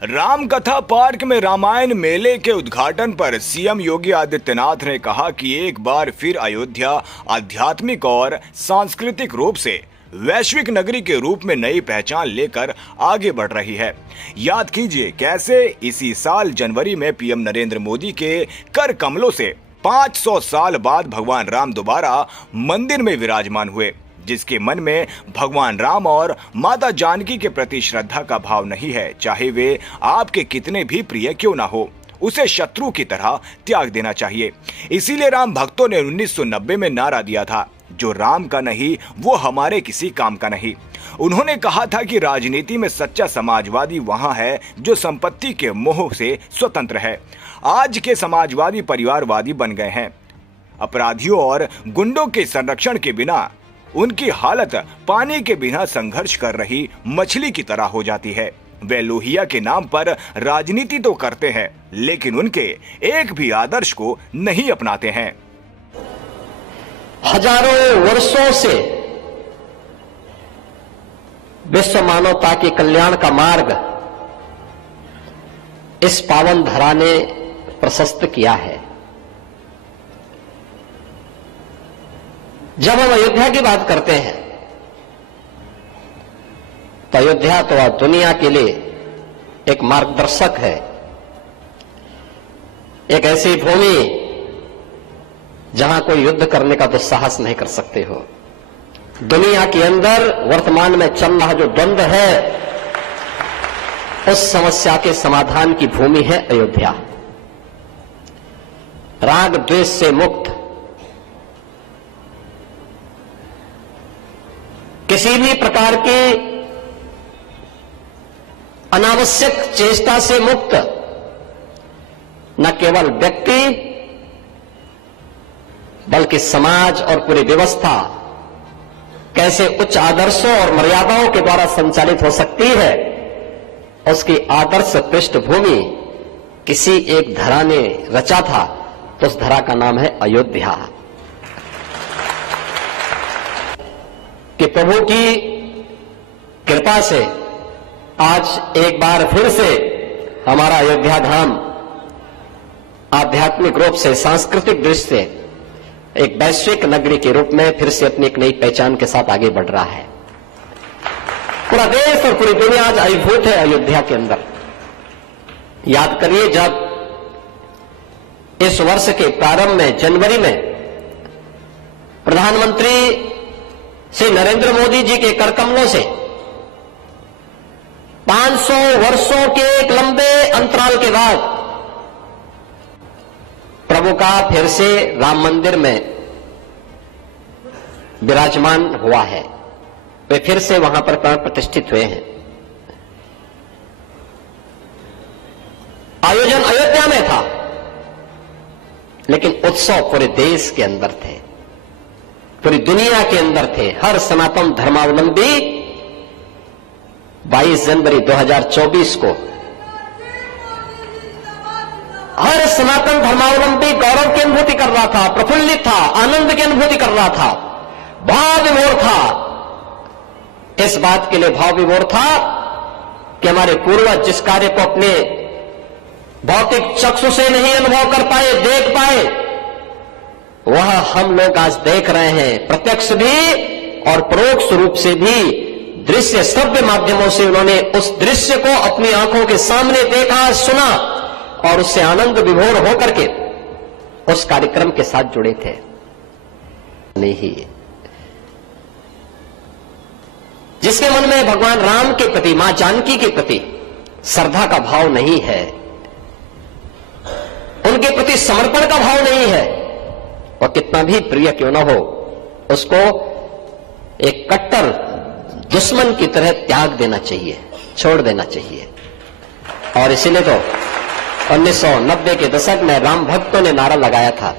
राम कथा पार्क में रामायण मेले के उद्घाटन पर सीएम योगी आदित्यनाथ ने कहा कि एक बार फिर अयोध्या आध्यात्मिक और सांस्कृतिक रूप से वैश्विक नगरी के रूप में नई पहचान लेकर आगे बढ़ रही है। याद कीजिए कैसे इसी साल जनवरी में पीएम नरेंद्र मोदी के कर कमलों से 500 साल बाद भगवान राम दोबारा मंदिर में विराजमान हुए। जिसके मन में भगवान राम और माता जानकी के प्रति श्रद्धा का भाव नहीं है, चाहे वे आपके कितने भी प्रिय क्यों ना हो, उसे शत्रु की तरह त्याग देना चाहिए। इसीलिए राम भक्तों ने 1990 में नारा दिया था, जो राम का नहीं वो हमारे किसी काम का नहीं। उन्होंने कहा था कि राजनीति में सच्चा समाजवादी वहां है जो संपत्ति के मोह से स्वतंत्र है। आज के समाजवादी परिवारवादी बन गए हैं। अपराधियों और गुंडों के संरक्षण के बिना उनकी हालत पानी के बिना संघर्ष कर रही मछली की तरह हो जाती है। वे लोहिया के नाम पर राजनीति तो करते हैं, लेकिन उनके एक भी आदर्श को नहीं अपनाते हैं। हजारों वर्षों से विश्व मानवता के कल्याण का मार्ग इस पावन धरा ने प्रशस्त किया है। जब हम अयोध्या की बात करते हैं तो अयोध्या तो दुनिया के लिए एक मार्गदर्शक है, एक ऐसी भूमि जहां कोई युद्ध करने का दुस्साहस नहीं कर सकते हो। दुनिया के अंदर वर्तमान में चल रहा जो द्वंद्व है, उस समस्या के समाधान की भूमि है अयोध्या। राग द्वेष से मुक्त, किसी भी प्रकार की अनावश्यक चेष्टा से मुक्त, न केवल व्यक्ति बल्कि समाज और पूरी व्यवस्था कैसे उच्च आदर्शों और मर्यादाओं के द्वारा संचालित हो सकती है, उसकी आदर्श पृष्ठभूमि किसी एक धरा ने रचा था, तो उस धरा का नाम है अयोध्या। कि प्रभु की कृपा से आज एक बार फिर से हमारा अयोध्या धाम आध्यात्मिक रूप से, सांस्कृतिक दृष्टि से एक वैश्विक नगरी के रूप में फिर से अपनी एक नई पहचान के साथ आगे बढ़ रहा है। पूरा देश और पूरी दुनिया आज अभिभूत है अयोध्या के अंदर। याद करिए, जब इस वर्ष के प्रारंभ में जनवरी में प्रधानमंत्री श्री नरेंद्र मोदी जी के करकमलों से 500 वर्षों के एक लंबे अंतराल के बाद प्रभु का फिर से राम मंदिर में विराजमान हुआ है। वे फिर से वहां पर प्राण प्रतिष्ठित हुए हैं। आयोजन अयोध्या में था, लेकिन उत्सव पूरे देश के अंदर थे, पूरी दुनिया के अंदर थे। हर सनातन धर्मावलंबी 22 जनवरी 2024 को, हर सनातन धर्मावलंबी गौरव की अनुभूति कर रहा था, प्रफुल्लित था, आनंद की अनुभूति कर रहा था, भाव विभोर था। इस बात के लिए भाव विभोर था कि हमारे पूर्वज जिस कार्य को अपने भौतिक चक्षु से नहीं अनुभव कर पाए, देख पाए, वह हम लोग आज देख रहे हैं। प्रत्यक्ष भी और परोक्ष रूप से भी दृश्य श्रव्य माध्यमों से उन्होंने उस दृश्य को अपनी आंखों के सामने देखा, सुना और उससे आनंद विभोर होकर के उस कार्यक्रम के साथ जुड़े थे। नहीं, जिसके मन में भगवान राम के प्रति, मां जानकी के प्रति श्रद्धा का भाव नहीं है, उनके प्रति समर्पण का भाव नहीं है, और कितना भी प्रिय क्यों न हो, उसको एक कट्टर दुश्मन की तरह त्याग देना चाहिए, छोड़ देना चाहिए। और इसीलिए तो 1990 के दशक में राम भक्तों ने नारा लगाया था।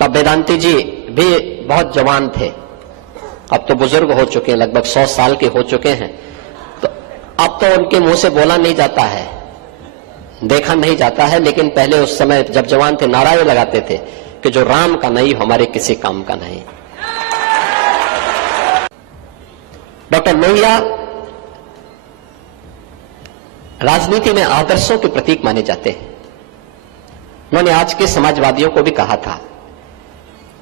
तब वेदांती जी भी बहुत जवान थे, अब तो बुजुर्ग हो चुके हैं, लगभग 100 साल के हो चुके हैं। तो अब तो उनके मुंह से बोला नहीं जाता है, देखा नहीं जाता है, लेकिन पहले उस समय जब जवान थे नाराएं लगाते थे कि जो राम का नहीं हमारे किसी काम का नहीं। डॉक्टर लोहिया राजनीति में आदर्शों के प्रतीक माने जाते हैं। उन्होंने आज के समाजवादियों को भी कहा था,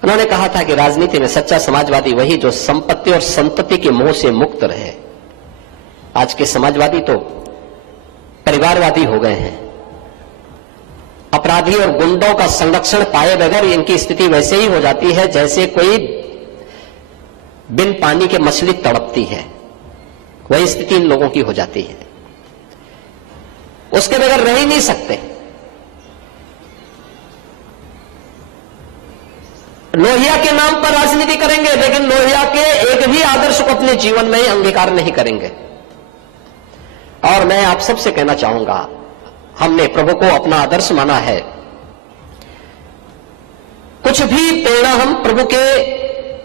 उन्होंने कहा था कि राजनीति में सच्चा समाजवादी वही जो संपत्ति और संतति के मोह से मुक्त रहे। आज के समाजवादी तो परिवारवादी हो गए हैं। अपराधी और गुंडों का संरक्षण पाए बगैर इनकी स्थिति वैसे ही हो जाती है जैसे कोई बिन पानी के मछली तड़पती है, वही स्थिति इन लोगों की हो जाती है। उसके बगैर रह ही नहीं सकते। लोहिया के नाम पर राजनीति करेंगे, लेकिन लोहिया के एक भी आदर्श को अपने जीवन में अंगीकार नहीं करेंगे। और मैं आप सबसे कहना चाहूंगा, हमने प्रभु को अपना आदर्श माना है। कुछ भी प्रेरणा हम प्रभु के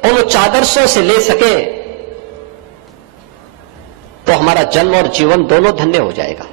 उन उच्च आदर्शों से ले सके तो हमारा जन्म और जीवन दोनों धन्य हो जाएगा।